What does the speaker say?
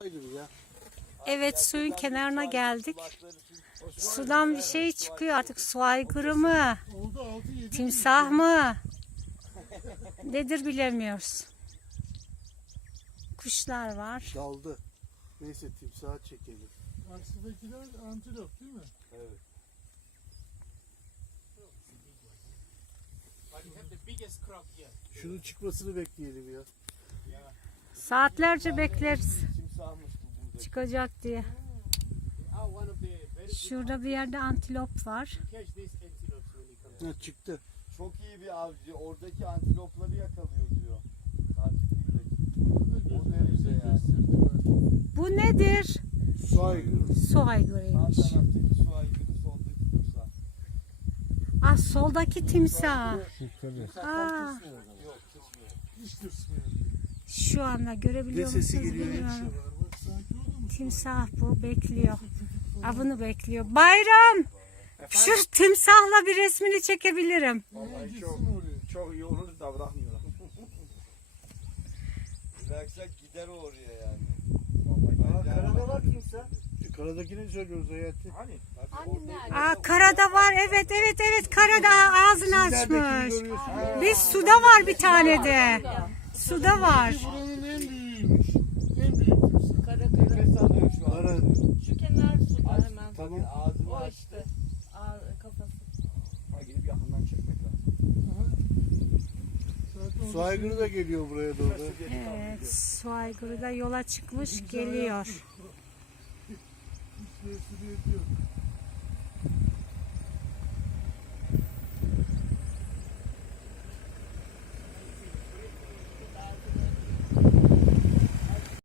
Evet, suyun kenarına geldik. Sudan bir şey çıkıyor artık, su aygırı mı? Timsah mı? Nedir bilemiyoruz. Kuşlar var. Daldı. Neyse timsahı çekelim. Karşıdakiler antilop değil mi? Evet. Şunun çıkmasını bekleyelim ya. Saatlerce bekleriz. Çıkacak diye. Şurada bir yerde antilop var. Ha, çıktı. Çok iyi bir avcı. Oradaki antilopları yakalıyor diyor. O derece yani. Bu nedir? Su aygırı. Su aygırıymış. Sağ taraftaki su aygırı, soldaki timsah. Ah, soldaki timsah. Aa, Yok, kesmiyor. Hiç tırsmıyor. şu anda görebiliyor Ne sesi musunuz geliyor? bilmiyorum. Bak sanki o da mı? Timsah bu, bekliyor. Avını bekliyor. Bayram! Şu timsahla bir resmini çekebilirim. Nereye gitsin oraya? Çok iyi olur da bırakmıyorlar. Bıraksak gider o oraya yani. Karada var kimse. Karadakini söylüyoruz Hayati. Hani? Aa, karada var. Evet, evet, evet. Karada ağzını açmış. Görüyorsun. Bir suda var bir tane de. Suda var. Buranın en büyüğüymüş. En büyük timsah. Kara Nefes alıyor şu an. Kara. Şu kenar suda hemen. Tamam. Ağzını O aç. işte. Kafası. Ha, gidip yakından çekmek lazım. Aha. Zaten Su aygırı da geliyor buraya doğru. Evet, su aygırı da yola çıkmış geliyor. Hiç resmiyet yok.